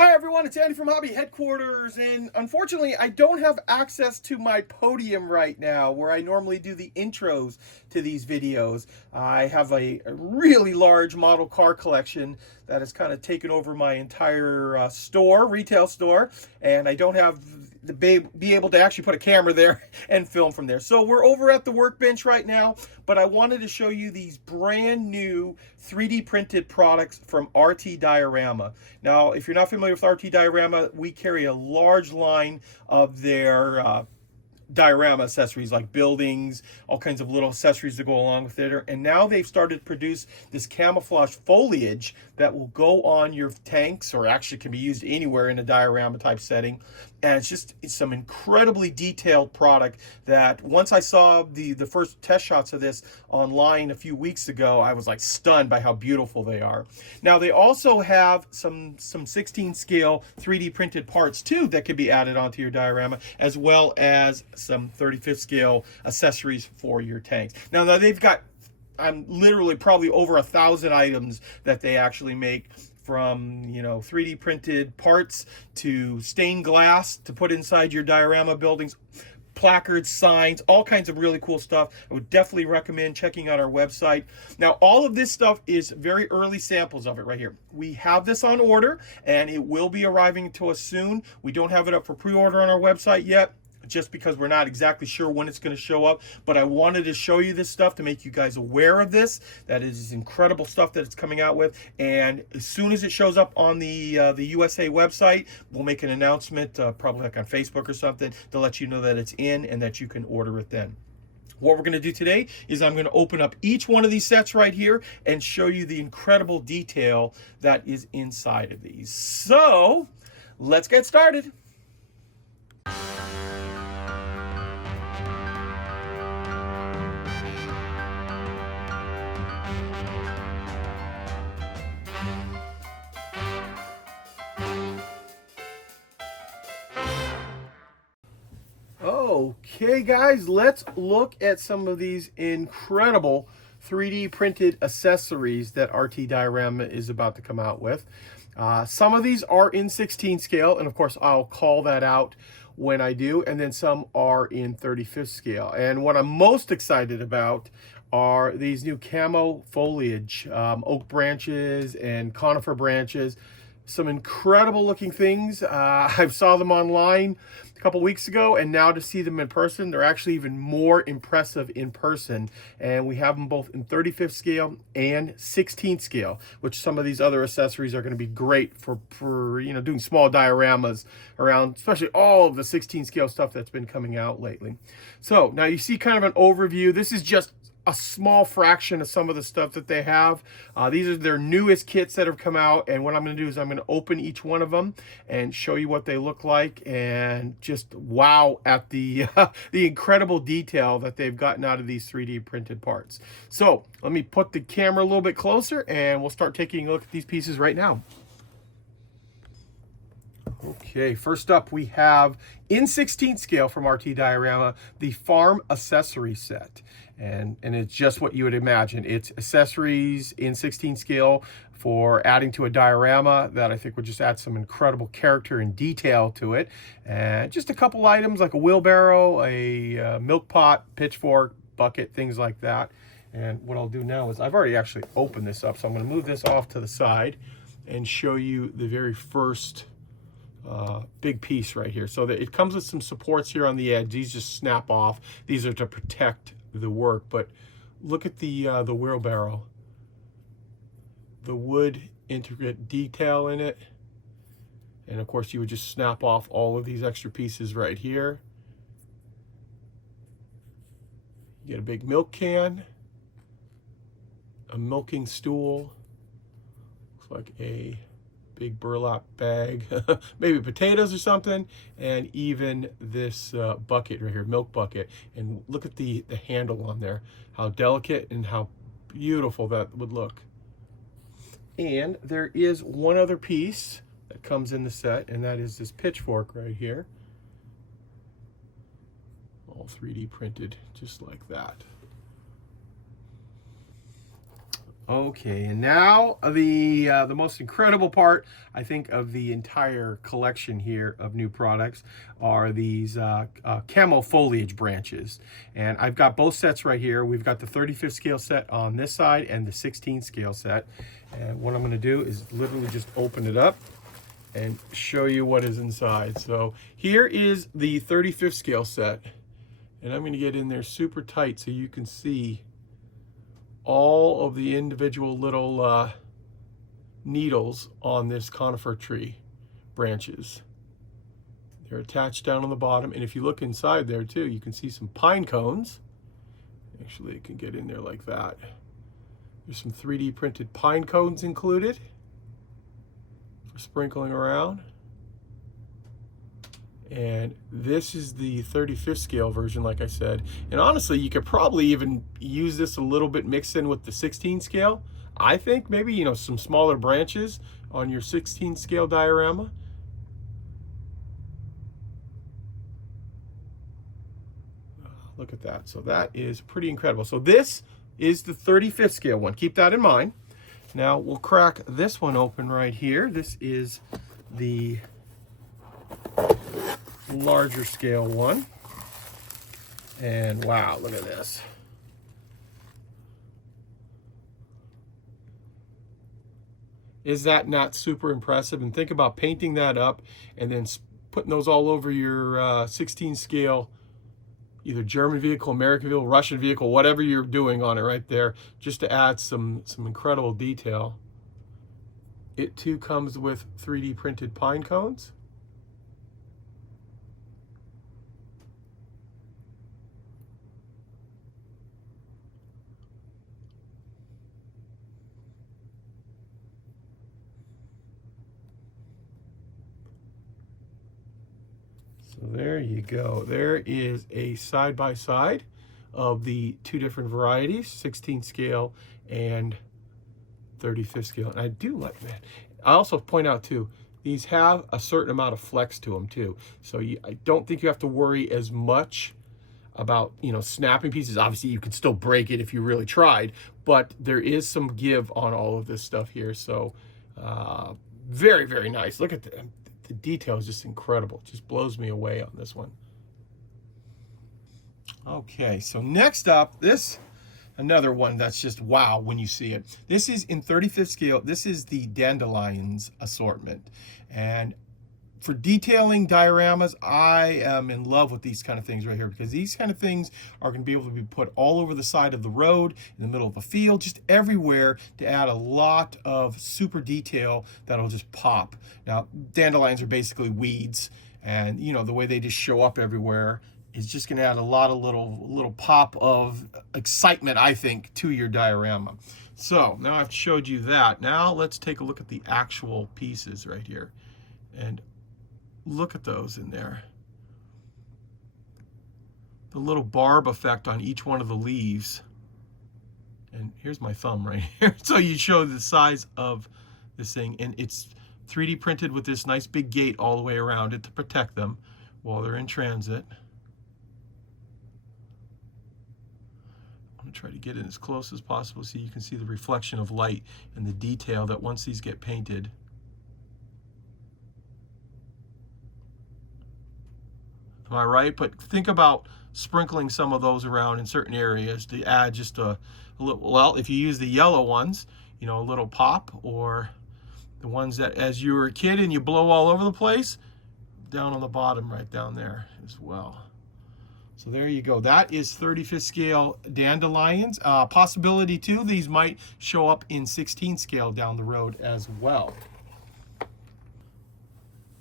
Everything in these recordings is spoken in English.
Hi everyone, it's Andy from Hobby Headquarters, and unfortunately I don't have access to my podium right now where I normally do the intros to these videos. I have a really large model car collection that has kind of taken over my entire retail store, and I don't have the be able to actually put a camera there and film from there. So we're over at the workbench right now, but I wanted to show you these brand new 3D printed products from RT Diorama. Now, if you're not familiar with RT Diorama, we carry a large line of their diorama accessories like buildings, all kinds of little accessories that go along with it. And now they've started to produce this camouflage foliage that will go on your tanks, or actually can be used anywhere in a diorama type setting. And it's some incredibly detailed product that once I saw the first test shots of this online a few weeks ago, I was like stunned by how beautiful they are. Now they also have some 16 scale 3D printed parts too that can be added onto your diorama, as well as some 35th scale accessories for your tanks. Now they've got, I'm literally probably over 1,000 items that they actually make, from 3D printed parts to stained glass to put inside your diorama buildings, placards, signs, all kinds of really cool stuff. I would definitely recommend checking out our website. Now, all of this stuff is very early samples of it right here. We have this on order and it will be arriving to us soon. We don't have it up for pre-order on our website yet, just because we're not exactly sure when it's going to show up. But I wanted to show you this stuff to make you guys aware of this. That is incredible stuff that it's coming out with. And as soon as it shows up on the USA website, we'll make an announcement, probably like on Facebook or something, to let you know that it's in and that you can order it then. What we're going to do today is I'm going to open up each one of these sets right here and show you the incredible detail that is inside of these. So let's get started. Okay guys, let's look at some of these incredible 3D printed accessories that RT Diorama is about to come out with. Some of these are in 16 scale, and of course I'll call that out when I do, and then some are in 35th scale. And what I'm most excited about are these new Camo Foliage, oak branches and conifer branches. Some incredible looking things. I saw them online a couple weeks ago, and now to see them in person, they're actually even more impressive in person. And we have them both in 35th scale and 16th scale, which some of these other accessories are going to be great for doing small dioramas around, especially all of the 16 scale stuff that's been coming out lately. So now you see kind of an overview. This is just a small fraction of some of the stuff that they have. These are their newest kits that have come out, and what I'm going to do is I'm going to open each one of them and show you what they look like, and just wow at the the incredible detail that they've gotten out of these 3D printed parts. So let me put the camera a little bit closer and we'll start taking a look at these pieces right now. Okay, first up we have in 16 scale from RT Diorama, the Farm Accessory Set. And it's just what you would imagine. It's accessories in 16 scale for adding to a diorama that I think would just add some incredible character and detail to it. And just a couple items like a wheelbarrow, a milk pot, pitchfork, bucket, things like that. And what I'll do now is I've already actually opened this up, so I'm going to move this off to the side and show you the very first big piece right here. So that it comes with some supports here on the edge. These just snap off. These are to protect the work, but look at the wheelbarrow, the wood intricate detail in it, and of course you would just snap off all of these extra pieces right here. You get a big milk can, a milking stool, looks like a big burlap bag, maybe potatoes or something, and even this bucket right here, milk bucket. And look at the handle on there, how delicate and how beautiful that would look. And there is one other piece that comes in the set, and that is this pitchfork right here, all 3D printed just like that. Okay, and now the most incredible part, I think, of the entire collection here of new products are these Camo Foliage branches. And I've got both sets right here. We've got the 35th scale set on this side and the 16th scale set. And what I'm going to do is literally just open it up and show you what is inside. So here is the 35th scale set. And I'm going to get in there super tight so you can see all of the individual little needles on this conifer tree branches. They're attached down on the bottom, and if you look inside there too, you can see some pine cones. Actually, it can get in there like that. There's some 3D printed pine cones included for sprinkling around. And this is the 35th scale version, like I said. And honestly, you could probably even use this a little bit mixed in with the 16 scale. I think maybe, you know, some smaller branches on your 16 scale diorama. Look at that. So that is pretty incredible. So this is the 35th scale one. Keep that in mind. Now we'll crack this one open right here. This is the larger scale one, and wow, look at this. Is that not super impressive? And think about painting that up and then putting those all over your 16 scale, either German vehicle, American vehicle, Russian vehicle, whatever you're doing on it right there, just to add some incredible detail. It too comes with 3D printed pine cones. So there you go. There is a side-by-side of the two different varieties, 16 scale and 35th scale. And I do like that. I also point out too, these have a certain amount of flex to them too. So I don't think you have to worry as much about, you know, snapping pieces. Obviously you can still break it if you really tried, but there is some give on all of this stuff here. So very, very nice. Look at the detail is just incredible. It just blows me away on this one. Okay, so next up, another one that's just wow when you see it. This is in 35th scale. This is the Dandelions assortment. And for detailing dioramas, I am in love with these kind of things right here, because these kind of things are going to be able to be put all over the side of the road, in the middle of a field, just everywhere, to add a lot of super detail that'll just pop. Now, dandelions are basically weeds, and you know, the way they just show up everywhere is just going to add a lot of little pop of excitement, I think, to your diorama. So now I've showed you that. Now let's take a look at the actual pieces right here. And look at those in there. The little barb effect on each one of the leaves. And here's my thumb right here. So you show the size of this thing. And it's 3D printed with this nice big gate all the way around it to protect them while they're in transit. I'm going to try to get in as close as possible so you can see the reflection of light and the detail that once these get painted. Am I right? But think about sprinkling some of those around in certain areas to add just a little, well, if you use the yellow ones, you know, a little pop, or the ones that as you were a kid and you blow all over the place, down on the bottom right down there as well. So there you go. That is 35th scale dandelions. Possibility too, these might show up in 16 scale down the road as well.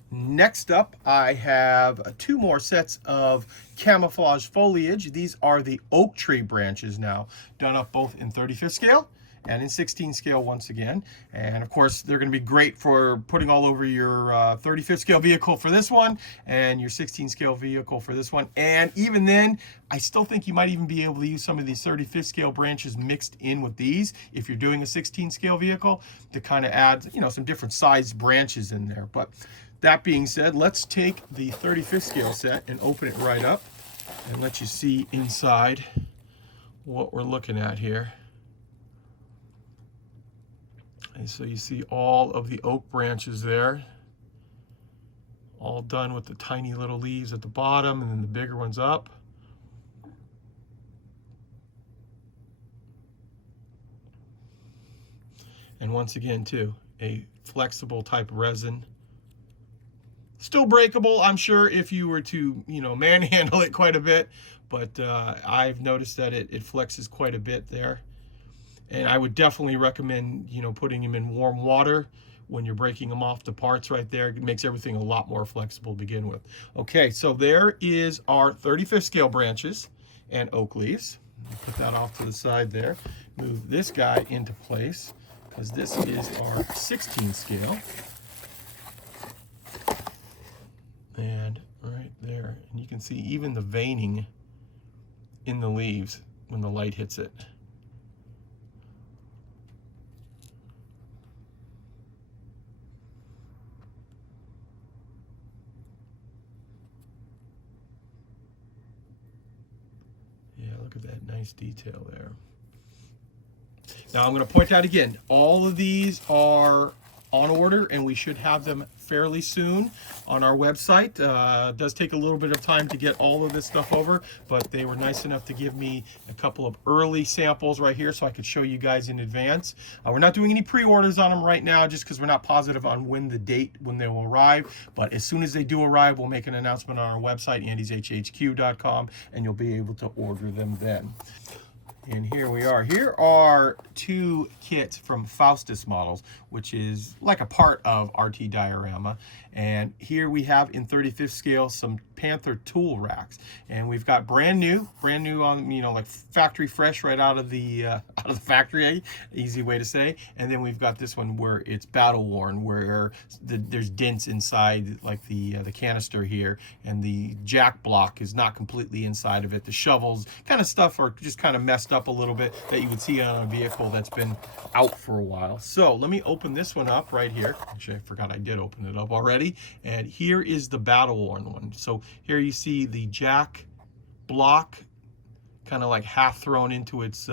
Next up, I have two more sets of camouflage foliage. These are the oak tree branches now, done up both in 35th scale and in 16 scale once again. And of course, they're going to be great for putting all over your 35th scale vehicle for this one and your 16 scale vehicle for this one. And even then, I still think you might even be able to use some of these 35th scale branches mixed in with these if you're doing a 16 scale vehicle to kind of add, you know, some different sized branches in there. But that being said, let's take the 35th scale set and open it right up and let you see inside what we're looking at here. And so you see all of the oak branches there, all done with the tiny little leaves at the bottom and then the bigger ones up. And once again too, a flexible type resin. Still breakable, I'm sure, if you were to, manhandle it quite a bit, but I've noticed that it flexes quite a bit there. And I would definitely recommend, putting them in warm water when you're breaking them off the parts right there. It makes everything a lot more flexible to begin with. Okay, so there is our 35th scale branches and oak leaves. Put that off to the side there. Move this guy into place, because this is our 16 scale. And right there, and you can see even the veining in the leaves when the light hits it. Yeah, look at that nice detail there. Now I'm going to point out again, all of these are on order and we should have them fairly soon on our website. It does take a little bit of time to get all of this stuff over, but they were nice enough to give me a couple of early samples right here so I could show you guys in advance. We're not doing any pre-orders on them right now just because we're not positive on when they will arrive, but as soon as they do arrive, we'll make an announcement on our website, andyshhq.com, and you'll be able to order them then. And here we are. Here are two kits from Faustus Models, which is like a part of RT Diorama. And here we have in 35th scale some Panther tool racks, and we've got brand new on, like factory fresh right out of the factory, easy way to say. And then we've got this one where it's battle worn, where there's dents inside, like the canister here, and the jack block is not completely inside of it. The shovels kind of stuff are just kind of messed up a little bit that you would see on a vehicle that's been out for a while. So let me open this one up right here. Actually, I forgot I did open it up already. And here is the battle worn one. So here you see the jack block kind of like half thrown into its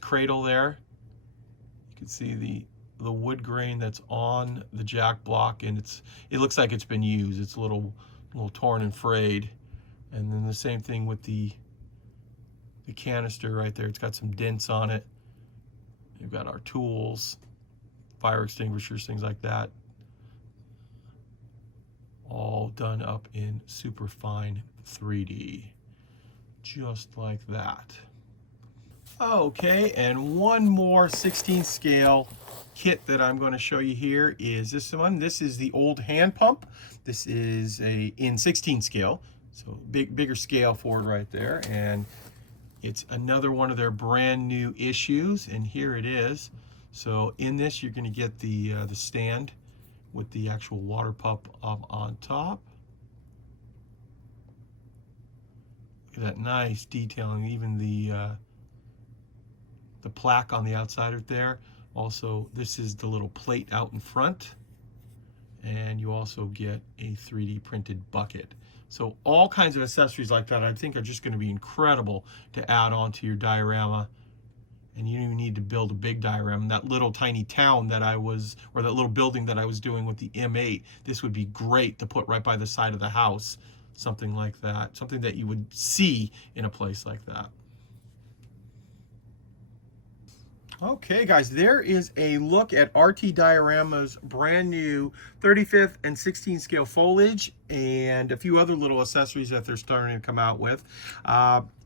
cradle there. You can see the wood grain that's on the jack block, and it looks like it's been used. It's a little torn and frayed. And then the same thing with the canister right there. It's got some dents on it. You've got our tools, fire extinguishers, things like that, all done up in super fine 3D, just like that. Okay, and one more 16 scale kit that I'm going to show you here is this one. This is the old hand pump. This is in 16 scale, so bigger scale for it right there, and it's another one of their brand new issues, and here it is. So in this, you're going to get the stand with the actual water pump up on top. Look at that nice detailing, even the plaque on the outside of there. Also, this is the little plate out in front, and you also get a 3D printed bucket. So all kinds of accessories like that I think are just going to be incredible to add on to your diorama. And you don't even need to build a big diorama. That little tiny town that or that little building that I was doing with the M8, this would be great to put right by the side of the house. Something like that. Something that you would see in a place like that. Okay guys, there is a look at RT Diorama's brand new 35th and 16 scale foliage and a few other little accessories that they're starting to come out with.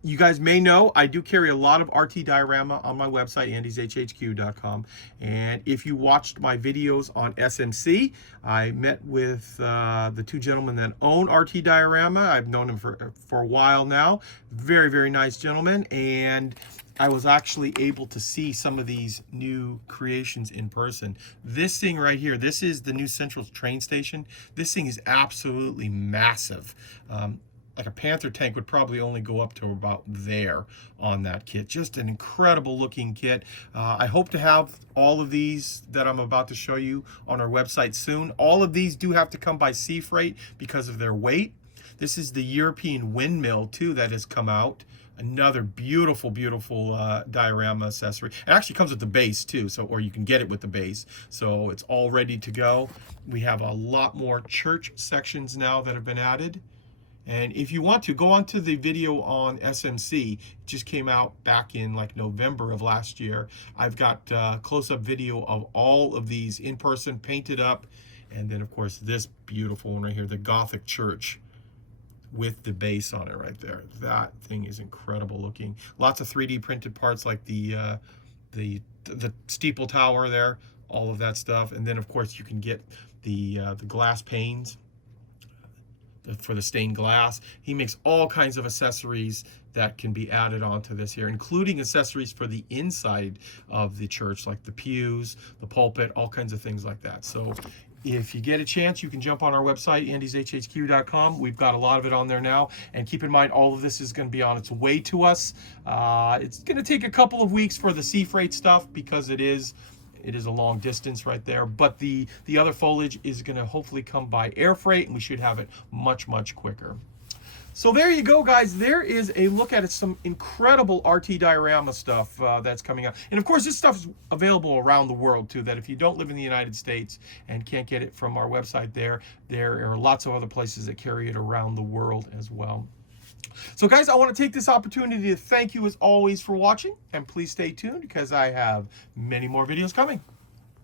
You guys may know I do carry a lot of RT Diorama on my website, andyshhq.com. And if you watched my videos on SMC, I met with the two gentlemen that own RT Diorama. I've known them for a while now. Very, very nice gentlemen. And I was actually able to see some of these new creations in person. This thing right here, this is the new Central train station. This thing is absolutely massive. Like a Panther tank would probably only go up to about there on that kit. Just an incredible looking kit. I hope to have all of these that I'm about to show you on our website soon. All of these do have to come by sea freight because of their weight. This is the European windmill too that has come out. Another beautiful, beautiful diorama accessory. It actually comes with the base too, so, or you can get it with the base. So it's all ready to go. We have a lot more church sections now that have been added. And if you want to, go on to the video on SMC. It just came out back in like November of last year. I've got close-up video of all of these in person, painted up. And then, of course, this beautiful one right here, the Gothic church with the base on it right there. That thing is incredible looking. Lots of 3D printed parts like the steeple tower there, all of that stuff. And then, of course, you can get the glass panes for the stained glass. He makes all kinds of accessories that can be added onto this here, including accessories for the inside of the church, like the pews, the pulpit, all kinds of things like that. So if you get a chance, you can jump on our website, andyshhq.com. We've got a lot of it on there now. And keep in mind, all of this is going to be on its way to us. It's going to take a couple of weeks for the sea freight stuff because it is a long distance right there. But the other foliage is going to hopefully come by air freight, and we should have it much, much quicker. So there you go, guys. There is a look at it, some incredible RT diorama stuff that's coming out. And of course, this stuff is available around the world too, that if you don't live in the United States and can't get it from our website there are lots of other places that carry it around the world as well. So guys, I want to take this opportunity to thank you as always for watching, and please stay tuned because I have many more videos coming.